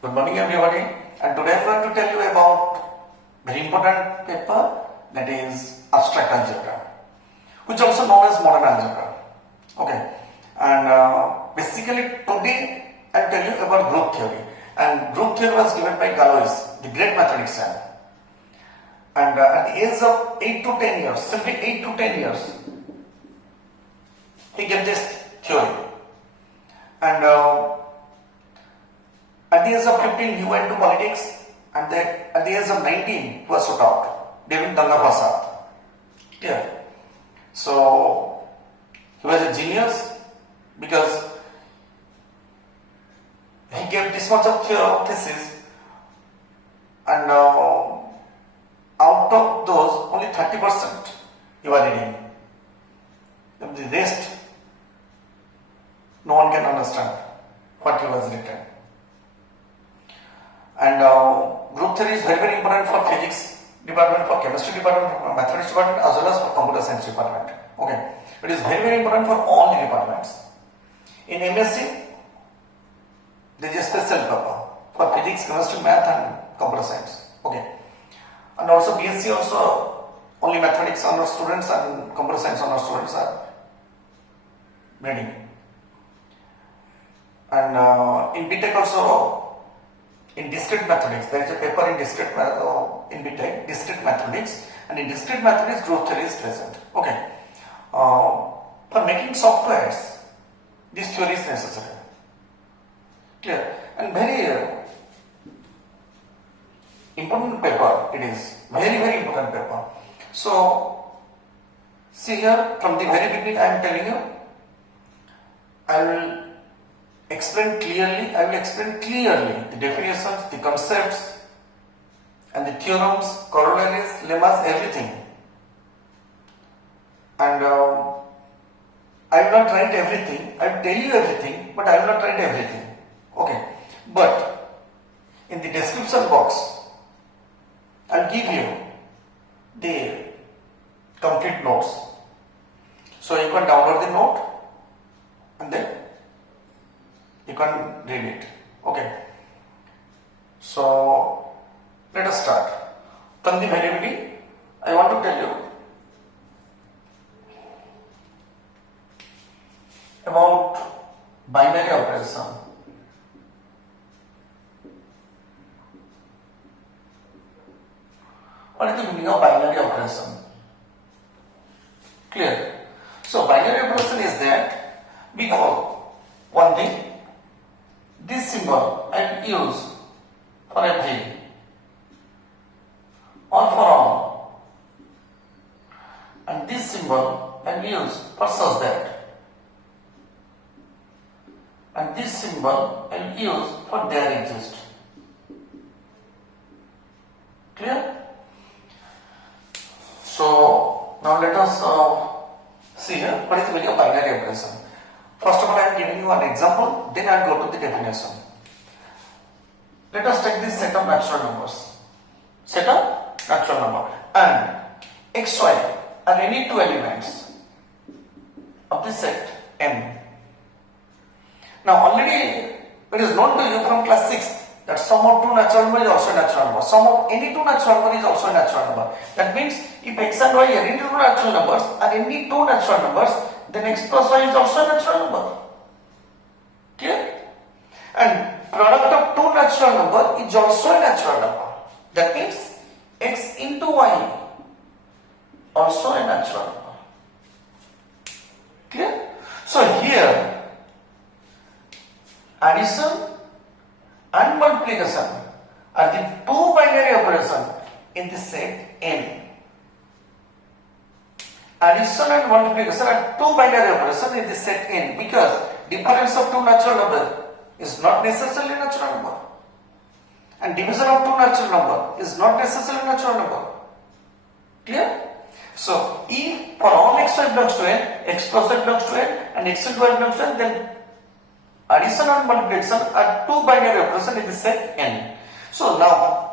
Good morning everybody, and today I am going to tell you about very important paper, that is abstract algebra, which also known as modern algebra. Okay, and basically today I will tell you about group theory, and group theory was given by Galois, the great mathematician, and at the age of 8 to 10 years, simply 8 to 10 years, he gave this theory, and at the age of 15, he went to politics, and then at the age of 19, he was put out during Danga Fasad. Yeah. So, he was a genius because he gave this much of thesis, and out of those, only 30% you are reading. The rest, no one can understand what he was written. And group theory is very important for physics department, for chemistry department, for mathematics department, as well as for computer science department. Okay, it is very important for all the departments. In MSc, there is a special paper for physics, chemistry, math, and computer science. Okay, and also BSc also only mathematics honor students and computer science honor students are reading. And in BTech also, in discrete mathematics, there is a paper in discrete discrete mathematics, and in discrete mathematics, group theory is present. Okay, for making softwares, this theory is necessary. Clear? And very important paper it is. Very important paper. So, see here, from the very beginning, I am telling you, I will explain clearly the definitions, the concepts, and the theorems, corollaries, lemmas, everything. And I will not write everything, I will tell you everything, but I will not write everything. Okay, but in the description box, I will give you the complete notes. So you can download the note and then you can read it. Okay. So let us start. From the very beginning, I want to tell you about binary operation. What is the meaning of binary operation? Clear? So binary operation is that because one thing, this symbol I will use for every or for all, and this symbol I will use for such that, and this symbol I will use for there exist. Clear? So now let us see here what is the meaning of binary operation. First of all, I am giving you an example, then I will go to the definition. Let us take this set of natural numbers. Set of natural number. And x, y are any two elements of this set n. Now already it is known to you from class 6 that sum of two natural numbers is also a natural number. Sum of any two natural numbers is also a natural number. That means if x and y are any two natural numbers are any two natural numbers, then x plus y is also a natural number. Clear? And product of two natural number is also a natural number. That means x into y also a natural number. Clear? So here addition and multiplication are the two binary operations in the set n. Addition and multiplication are two binary operations in the set n because difference of two natural numbers is not necessarily natural number, and division of two natural number is not necessarily natural number. Clear? So if for all xy belongs to n, x plus y belongs to n, and x into y belongs to n, then addition and multiplication are two binary operations in the set n. So now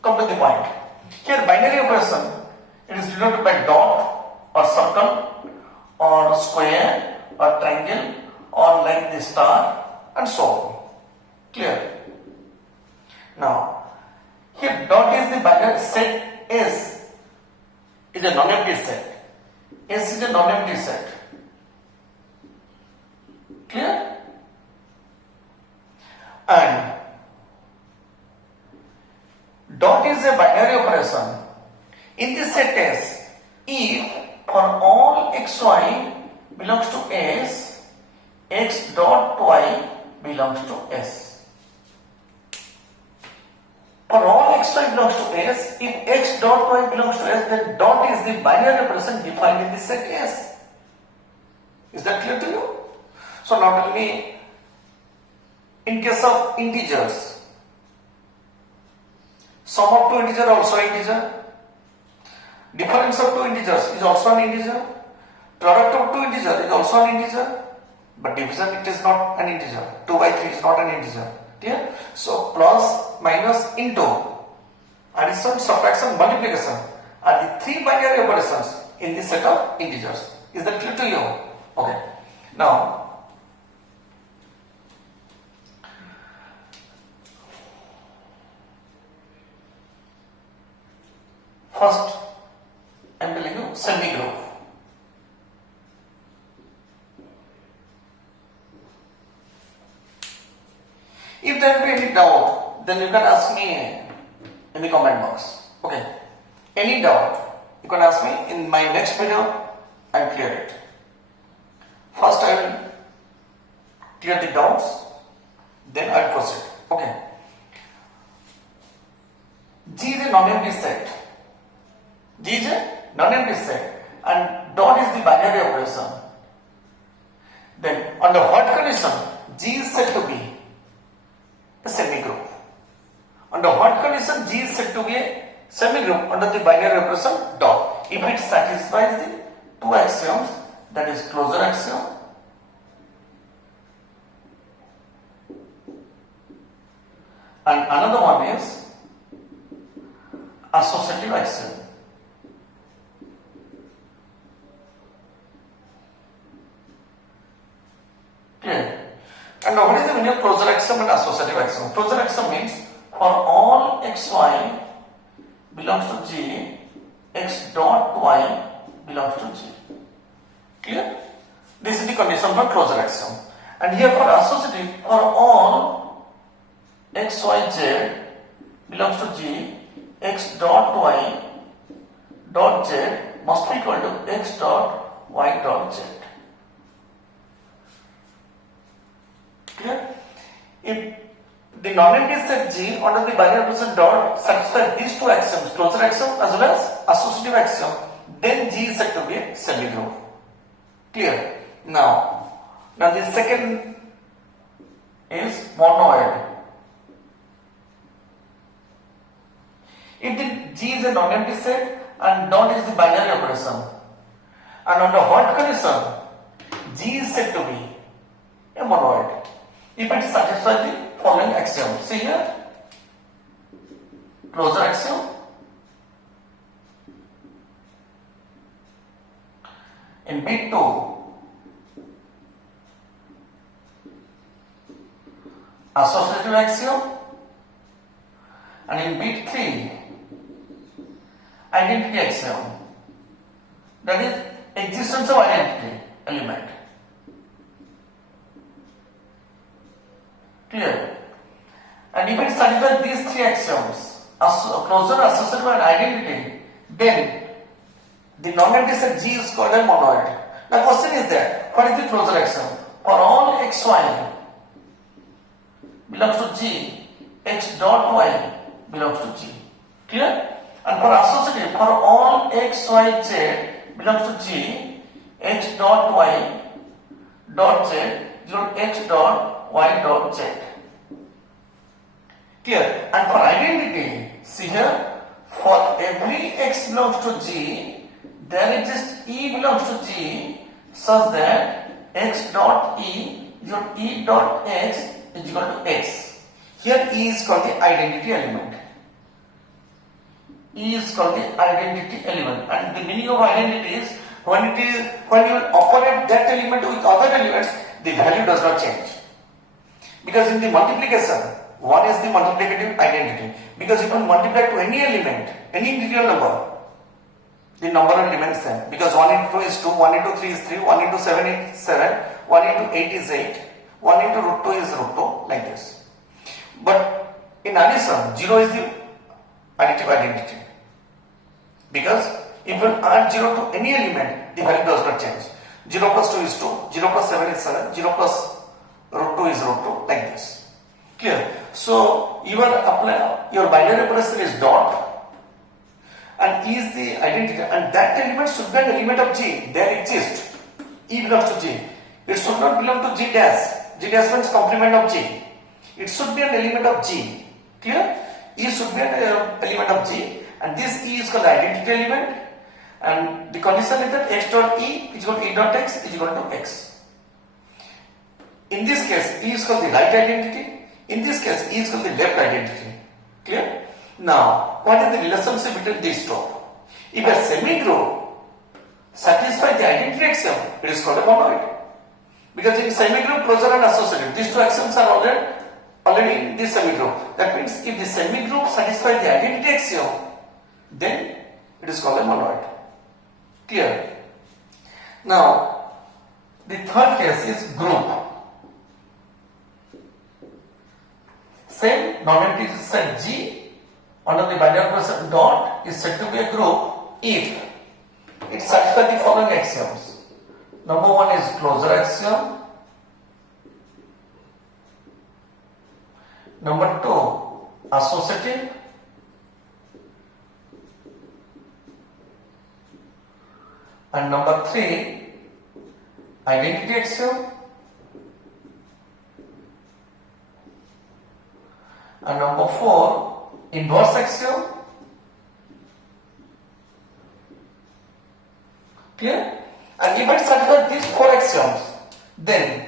come to the point. Here binary operation, it is denoted by dot or circle or square or triangle or like the star and so on. Clear? Now, here dot is the binary set S is a non-empty set. S is a non-empty set. Clear? And dot is a binary operation in the set S if for all xy belongs to S, x dot y belongs to S. For all xy belongs to S, if x dot y belongs to S, then dot is the binary operation defined in the set S. Is that clear to you? So not only in case of integers, sum of two integers also integer, difference of two integers is also an integer, product of two integers is also an integer, but division it is not an integer. 2 by 3 is not an integer. Clear? So plus, minus, into, addition, subtraction, multiplication are the three binary operations in the set of integers. Is that clear to you? Okay. Now, first I am telling you semi-group. If there will be any doubt, then you can ask me in the comment box. Okay. Any doubt, you can ask me in my next video. I will clear it. First I will clear the doubts, then I will proceed. Okay. G is a non-empty set. G is a non-empty set and dot is the binary operation. Then under what condition G is said to be a semi-group? Under what condition G is said to be a semi-group? Under the binary operation dot. If it satisfies the two axioms, that is closure axiom and another one is associative axiom. Clear? And now what is the meaning of closure axiom and associative axiom? Closure axiom means for all xy belongs to G, x dot y belongs to G. Clear? This is the condition for closure axiom. And here for associative, for all x, y, z belongs to G, x dot y dot z must be equal to x dot y dot z. Clear? If the non-empty set G under the binary operation dot satisfies these two axioms, closure axiom as well as associative axiom, then G is said to be a semi-group. Clear? Now the second is monoid. If the G is a non-empty set and dot is the binary operation, and under what condition G is said to be a monoid? If it satisfies the following axiom. See here, closure axiom, in bit 2, associative axiom, and in bit 3, identity axiom, that is existence of identity element. Clear? And if it satisfies these three axioms, closure, associative and identity, then the non-empty set G is called a monoid. Now question is that, what is the closure axiom? For all xy belongs to G, x dot y belongs to G. Clear? And for associative, for all x, y, z belongs to G, x dot y dot z is equal to x dot y dot z. Clear? And for identity, see here, for every x belongs to G, there exists E belongs to G such that x dot E is equal to E dot x is equal to x. Here E is called the identity element. E is called the identity element, and the meaning of identity is when you operate that element with other elements, the value does not change. Because in the multiplication, 1 is the multiplicative identity because you can multiply to any element, any integral number. The number will remain same because 1 into 2 is 2, 1 into 3 is 3, 1 into 7 is 7, 1 into 8 is 8, 1 into root 2 is root 2, like this. But in addition, 0 is the additive identity because if you add 0 to any element, the value does not change. 0 plus 2 is 2, 0 plus 7 is 7, 0 plus root 2 is root 2, like this. Clear? So your binary operator is dot and E is the identity, and that element should be an element of G. There exists. E belongs to G. It should not belong to G dash. G dash means complement of G. It should be an element of G. Clear? E should be an element of G, and this E is called the identity element, and the condition is that x dot E is equal to E dot x is equal to x. In this case, E is called the right identity. In this case, E is called the left identity. Clear? Now, what is the relationship between these two? If a semigroup satisfies the identity axiom, it is called a monoid. Because in semigroup, closure and associated, these two axioms are already in this semigroup. That means if the semigroup satisfies the identity axiom, then it is called a monoid. Clear? Now, the third case is group. Same non-empty set G under the binary operator dot is said to be a group if it satisfies the following axioms. Number one is closure axiom. Number two, associative. And number three, identity axiom. And number four, inverse axiom. Clear? And if it satisfies these four axioms, then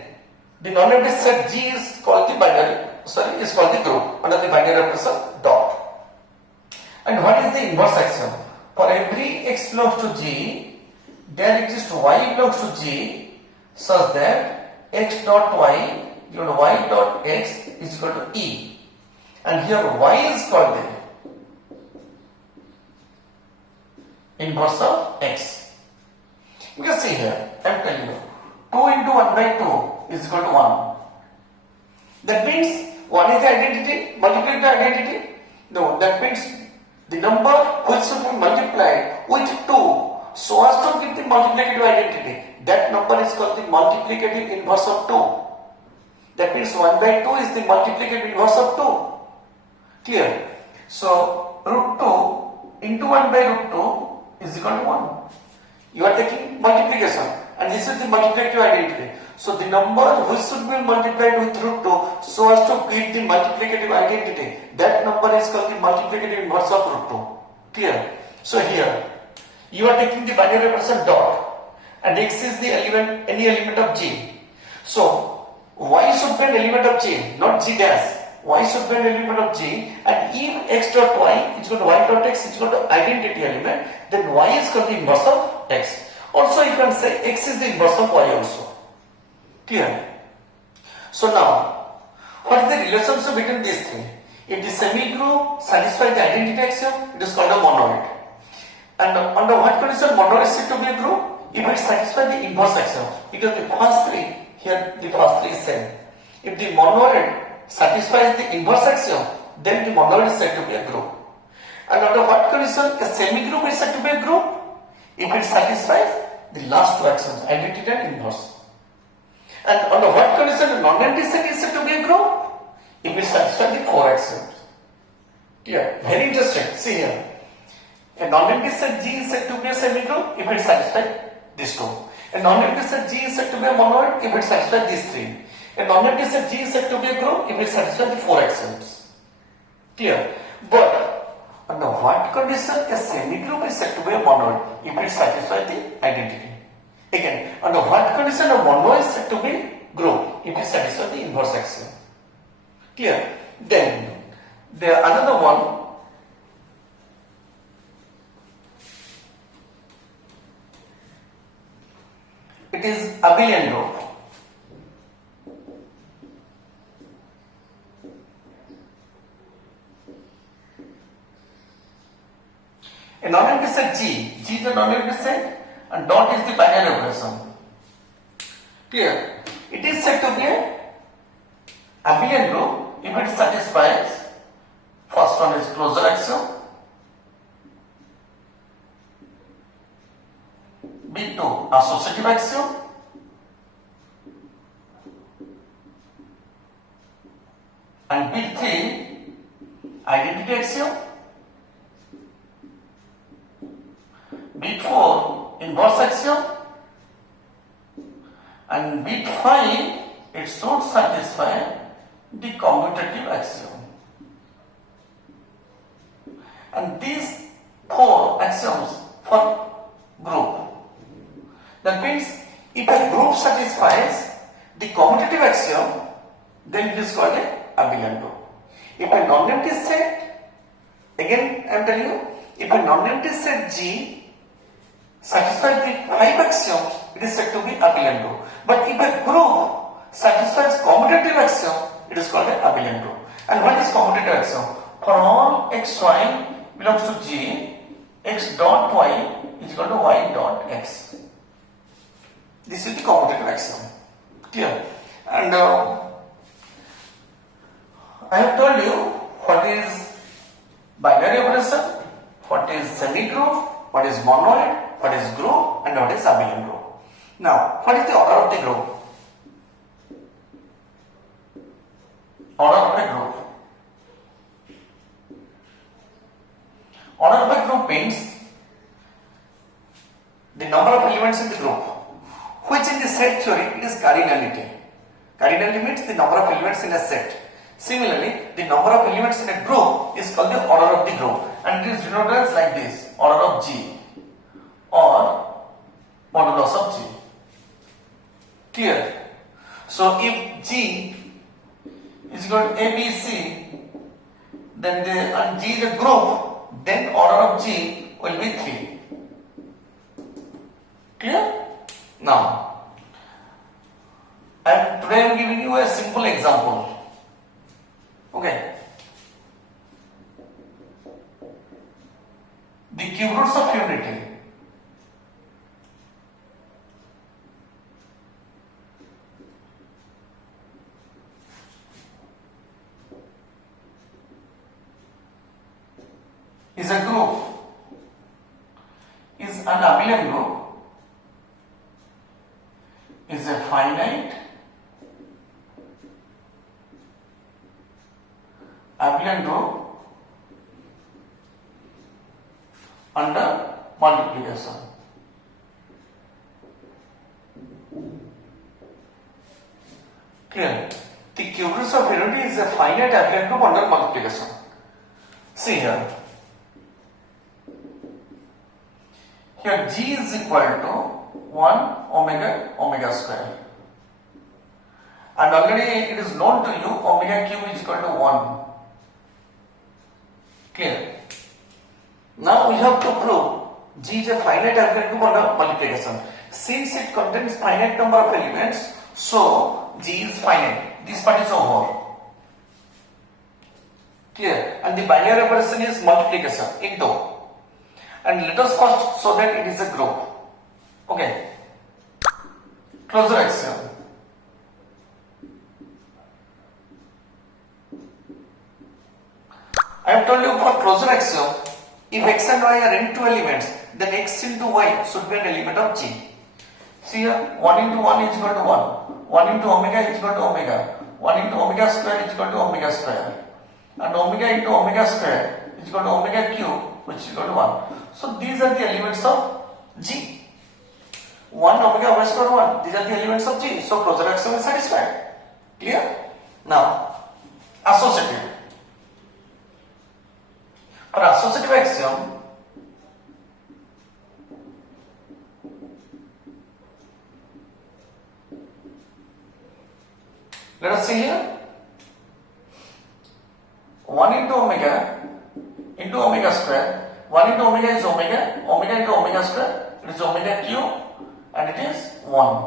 the non-empty set G is called the group under the binary operator dot. And what is the inverse axiom? For every x belongs to G, there exists y belongs to G such that x dot y equal to y dot x is equal to E. And here y is called the inverse of x. You can see here, I am telling you, 2 into 1 by 2 is equal to 1. That means 1 is the identity, multiplied the identity. No, that means the number which should be multiplied with 2 so as to give the multiplicative identity. That number is called the multiplicative inverse of 2. That means 1 by 2 is the multiplicative inverse of 2. Clear? So, root 2 into 1 by root 2 is equal to 1. You are taking multiplication and this is the multiplicative identity. So, the number which should be multiplied with root 2 so as to give the multiplicative identity, that number is called the multiplicative inverse of root 2. Clear? So, here you are taking the binary operator dot and x is the element, any element of G. So, y should be an element of G, not G dash. Y should be an element of G, and if x dot y is equal to y dot x is equal to identity element, then y is called the inverse of x. Also, you can say x is the inverse of y also. Clear? So now, what is the relationship between these three? If the semigroup satisfies the identity axiom, it is called a monoid. And under what condition monoid is said to be a group? If it satisfies the inverse axiom, because the first three, here the first three is same. If the monoid satisfies the inverse axiom, then the monoid is said to be a group. And under what condition a semigroup is said to be a group? If it satisfies the last two axioms, identity and inverse. And under what condition a non-empty set is said to be a group? If it satisfies the four axioms. Clear? Very interesting. See here. A non-empty set G is said to be a semigroup if it satisfies these two. A non-empty set G is said to be a monoid if it satisfies these three. A non-empty set G is said to be a group if it satisfies the four axioms. Clear? But under what condition a semigroup is said to be a monoid if it satisfies the identity? Again, under what condition a monoid is said to be group if it satisfies the inverse axiom? Clear? Then there another one. It is abelian group. A non-empty set G is a non-empty set and dot is the binary operation. Clear? It is said to be a abelian group if it satisfies first one is closure axiom, B2 associative axiom, and B3 identity axiom, B4 inverse axiom, and B5 it should satisfy the commutative axiom. And these four axioms for group. That means if a group satisfies the commutative axiom, then it is called a abelian group. If a non-empty set, again I am telling you, if a non-empty set G satisfies the 5 axioms, it is said to be abelian group. But if a group satisfies commutative axiom, it is called an abelian group. And what is commutative axiom? For all x, y belongs to G, x dot y is equal to y dot x. This is the commutative axiom. Clear? And I have told you what is binary operation, what is semi-group, what is monoid, what is group, and what is abelian group. Now, what is the order of the group? Order of a group. Order of a group means the number of elements in the group, which in the set theory it is cardinality. Cardinality means the number of elements in a set. Similarly, the number of elements in a group is called the order of the group, and it is denoted as like this: order of G or modulus of G. Clear? So if G is equal to ABC, then and G is a group, then order of G will be 3. Clear? Now, and today I am giving you a simple example. Okay. The cube roots of unity. Is a group, is an abelian group, is a finite abelian group under multiplication. Clear? The cube roots of unity is a finite abelian group under multiplication. See here. Here G is equal to 1 omega omega square. And already it is known to you omega cube is equal to 1. Clear? Now we have to prove G is a finite abelian group under multiplication. Since it contains finite number of elements, so G is finite. This part is over. Clear? And the binary operation is multiplication into. And let us first show that it is a group. Okay. Closure axiom. I have told you for closure axiom, if x and y are into elements, then x into y should be an element of G. See here, 1 into 1 is equal to 1. 1 into omega is equal to omega. 1 into omega square is equal to omega square. And omega into omega square is equal to omega cube, which is equal to 1. So these are the elements of G. 1 omega omega square 1. These are the elements of G. So closure axiom is satisfied. Clear? Now, associative. For associative axiom, let us see here. 1 into omega square. 1 into omega is omega. Omega into omega square. It is omega cube and it is 1.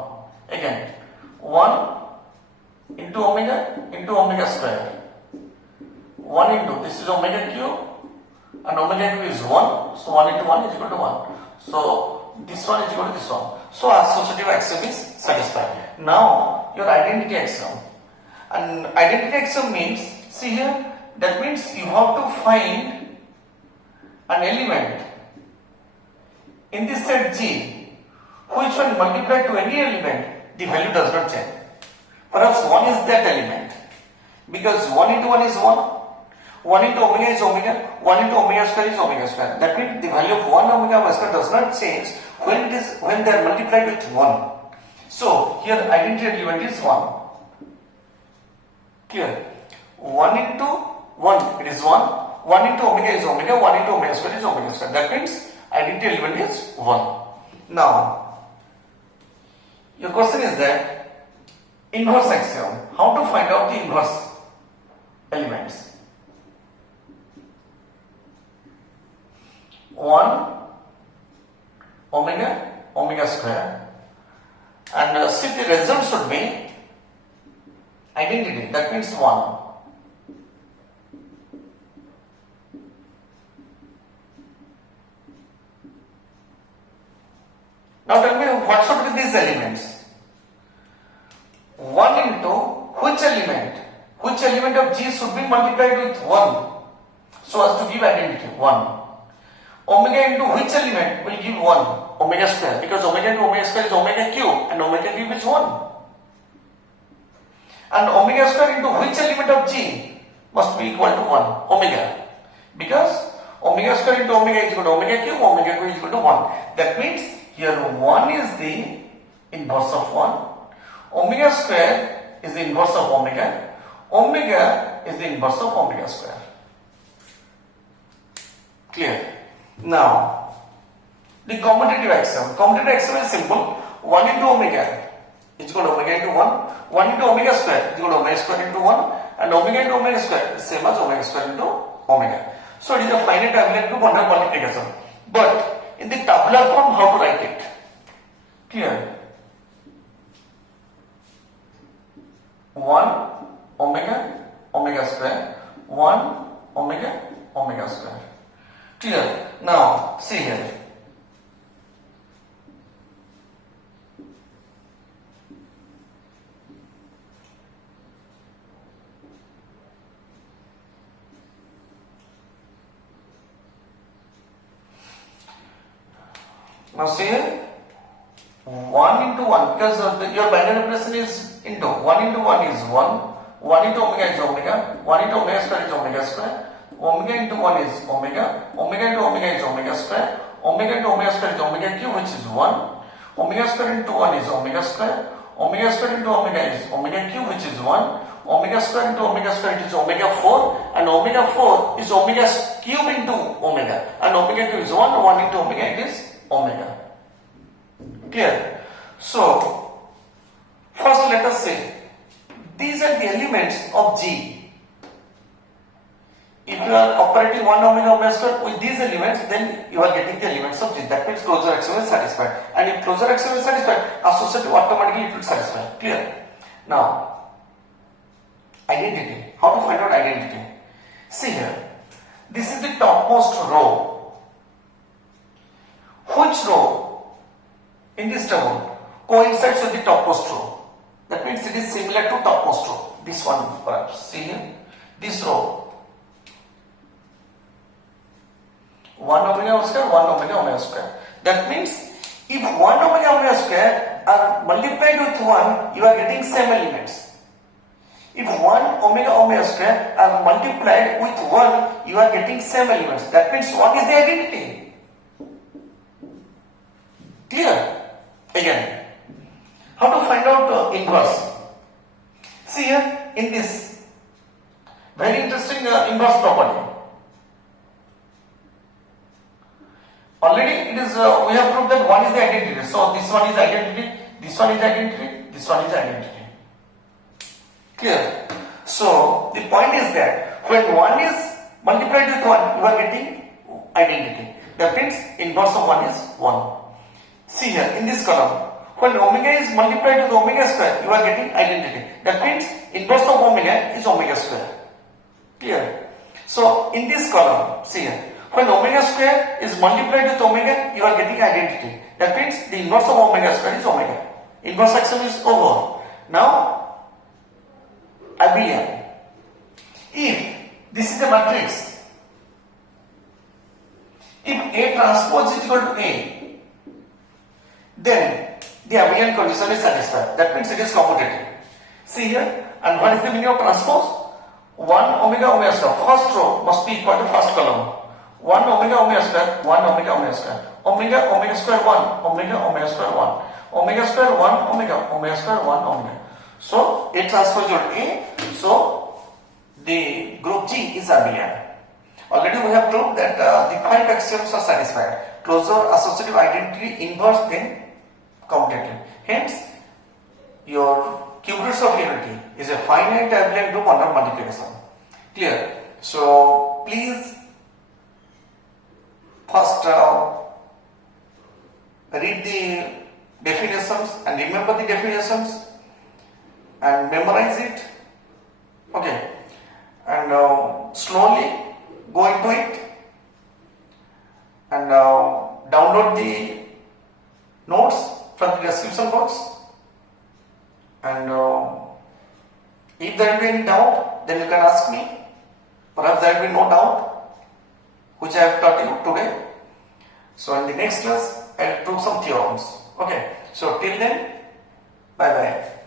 Again, 1 into omega square. 1 into, this is omega cube and omega q is 1. So 1 into 1 is equal to 1. So this one is equal to this one. So associative axiom is satisfied. Now your identity axiom. And identity axiom means, see here, that means you have to find an element in this set G, which when multiplied to any element, the value does not change. Perhaps 1 is that element, because 1 into 1 is 1, 1 into omega is omega, 1 into omega square is omega square. That means the value of 1 omega square does not change when they are multiplied with 1. So here identity element is 1. Clear? 1 into 1 it is 1, 1 into omega is omega, 1 into omega square is omega square. That means identity element is 1. Now, your question is that inverse axiom. How to find out the inverse elements? 1 omega square, and see the result should be identity. That means 1. Now tell me what should be these elements? 1 into which element? Which element of G should be multiplied with 1 so as to give identity? 1. Omega into which element will give 1? Omega square, because omega into omega square is omega cube and omega cube is 1. And omega square into which element of G must be equal to 1? Omega. Because omega square into omega is equal to omega cube is equal to 1. That means here 1 is the inverse of 1. Omega square is the inverse of omega. Omega is the inverse of omega square. Clear? Now, the commutative axiom. Commutative axiom is simple. 1 into omega is equal to omega into 1. 1 into omega square is equal to omega square into 1. And omega into omega square is same as omega square into omega. So it is a finite ability to conduct multiplication. But in the tabular form, how to write it? Clear? 1 omega square, 1 omega square. Clear? Now see here. Now see here, 1 into 1, because your binary operation is into 1 into 1 is 1, 1 into omega is omega, 1 into omega square is omega square, omega into 1 is omega, omega into omega is omega square, omega into omega square is omega cube, which is 1, omega square into 1 is omega square, omega square into omega is omega cube, which is 1, omega square into omega square it is omega 4, and omega 4 is omega cube into omega, and omega cube is 1, 1 into omega it is omega. Clear? So, first let us say, these are the elements of G. If you are operating 1 omega square with these elements, then you are getting the elements of G. That means closure axiom is satisfied. And if closure axiom is satisfied, associative automatically it will satisfy. Clear? Now, identity. How to find out identity? See here, this is the topmost row. Which row in this table coincides with the topmost row? That means it is similar to topmost row. This one perhaps. See here, this row. 1 omega square, 1 omega square. That means if 1 omega square are multiplied with 1, you are getting same elements. If 1 omega square are multiplied with 1, you are getting same elements. That means what is the identity? Clear? Again, how to find out inverse? See here in this very interesting inverse property. Already it is we have proved that 1 is the identity. So this one is identity, this one is identity, this one is identity. Clear? So the point is that when 1 is multiplied with 1, you are getting identity. That means inverse of 1 is 1. See here in this column, when omega is multiplied with omega square, you are getting identity. That means inverse of omega is omega square. Clear? So in this column, see here, When omega square is multiplied with omega, you are getting identity. That means the inverse of omega square is omega. Inverse axiom is over. Now, abelian. If this is a matrix, if A transpose is equal to A, then the abelian condition is satisfied. That means it is commutative. See here, and what is the meaning of transpose? 1 omega omega square. First row must be equal to first column. 1 omega omega square, 1 omega omega square. Omega omega square 1, omega omega square 1. Omega square 1 omega, omega square 1 omega. So A transpose equal to A. So the group G is abelian. Already we have proved that the 5 axioms are satisfied. Closure, associative, identity, inverse, then commutative. Hence, your cubics of unity is a finite abelian group under multiplication. Clear? So please first read the definitions and remember the definitions and memorize it. Okay, and slowly go into it and download the notes from the description box. And if there will be any doubt, then you can ask me. Perhaps there will be no doubt, which I have taught you today. So in the next class, I will prove some theorems. Okay. So till then, bye bye.